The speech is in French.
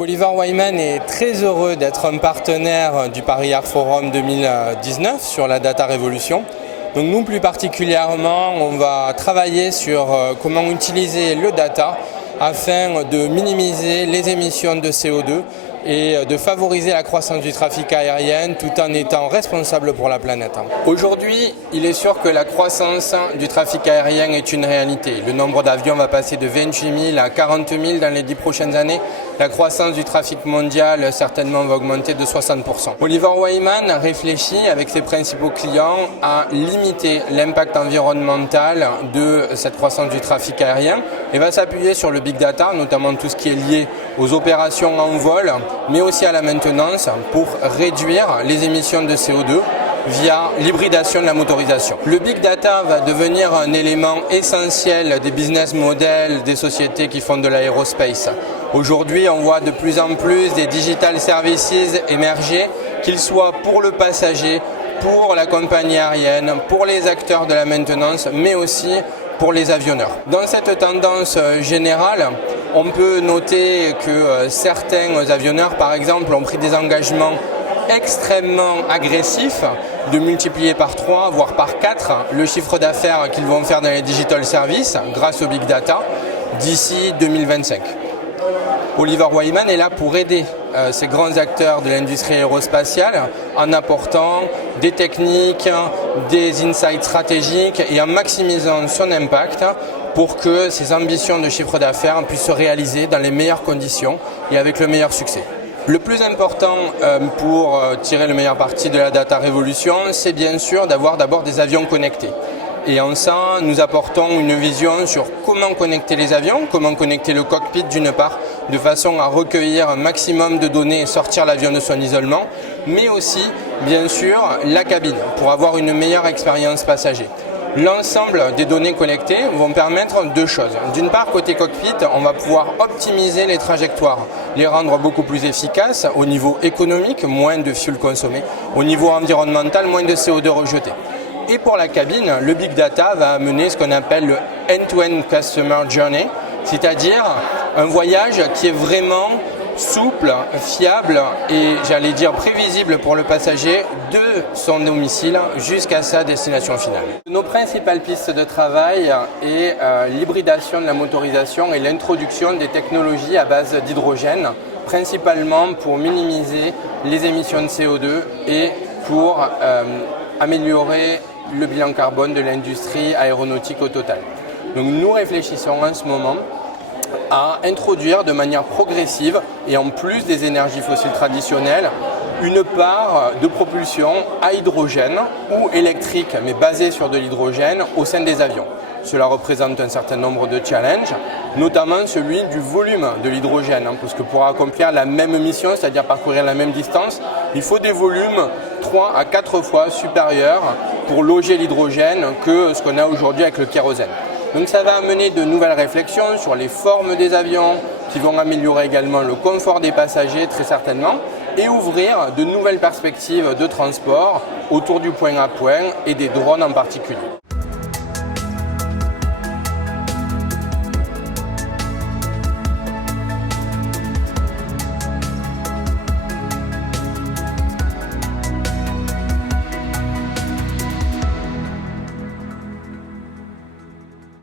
Oliver Wyman est très heureux d'être un partenaire du Paris Air Forum 2019 sur la Data Révolution. Donc nous, plus particulièrement, on va travailler sur comment utiliser le data afin de minimiser les émissions de CO2 et de favoriser la croissance du trafic aérien tout en étant responsable pour la planète. Aujourd'hui, il est sûr que la croissance du trafic aérien est une réalité. Le nombre d'avions va passer de 28 000 à 40 000 dans les 10 prochaines années. La croissance du trafic mondial certainement va augmenter de 60%. Oliver Wyman réfléchit avec ses principaux clients à limiter l'impact environnemental de cette croissance du trafic aérien et va s'appuyer sur le big data, notamment tout ce qui est lié aux opérations en vol, mais aussi à la maintenance pour réduire les émissions de CO2 via l'hybridation de la motorisation. Le big data va devenir un élément essentiel des business models des sociétés qui font de l'aérospace. Aujourd'hui, on voit de plus en plus des digital services émerger, qu'ils soient pour le passager, pour la compagnie aérienne, pour les acteurs de la maintenance, mais aussi pour les avionneurs. Dans cette tendance générale, on peut noter que certains avionneurs, par exemple, ont pris des engagements extrêmement agressifs de multiplier par 3, voire par 4 le chiffre d'affaires qu'ils vont faire dans les digital services grâce au big data d'ici 2025. Oliver Wyman est là pour aider ces grands acteurs de l'industrie aérospatiale en apportant des techniques, des insights stratégiques et en maximisant son impact pour que ces ambitions de chiffre d'affaires puissent se réaliser dans les meilleures conditions et avec le meilleur succès. Le plus important pour tirer le meilleur parti de la Data Révolution, c'est bien sûr d'avoir d'abord des avions connectés. Et en ça, nous apportons une vision sur comment connecter les avions, comment connecter le cockpit d'une part, de façon à recueillir un maximum de données et sortir l'avion de son isolement, mais aussi, bien sûr, la cabine pour avoir une meilleure expérience passager. L'ensemble des données collectées vont permettre deux choses. D'une part, côté cockpit, on va pouvoir optimiser les trajectoires, les rendre beaucoup plus efficaces au niveau économique, moins de fuel consommé, au niveau environnemental, moins de CO2 rejeté. Et pour la cabine, le big data va amener ce qu'on appelle le end-to-end customer journey, c'est-à-dire un voyage qui est vraiment souple, fiable et j'allais dire prévisible pour le passager de son domicile jusqu'à sa destination finale. Nos principales pistes de travail est l'hybridation de la motorisation et l'introduction des technologies à base d'hydrogène, principalement pour minimiser les émissions de CO2 et pour améliorer le bilan carbone de l'industrie aéronautique au total. Donc nous réfléchissons en ce moment à introduire de manière progressive et en plus des énergies fossiles traditionnelles une part de propulsion à hydrogène ou électrique mais basée sur de l'hydrogène au sein des avions. Cela représente un certain nombre de challenges, notamment celui du volume de l'hydrogène, parce que pour accomplir la même mission, c'est-à-dire parcourir la même distance, il faut des volumes 3 à 4 fois supérieurs pour loger l'hydrogène que ce qu'on a aujourd'hui avec le kérosène. Donc ça va amener de nouvelles réflexions sur les formes des avions, qui vont améliorer également le confort des passagers très certainement, et ouvrir de nouvelles perspectives de transport autour du point à point et des drones en particulier.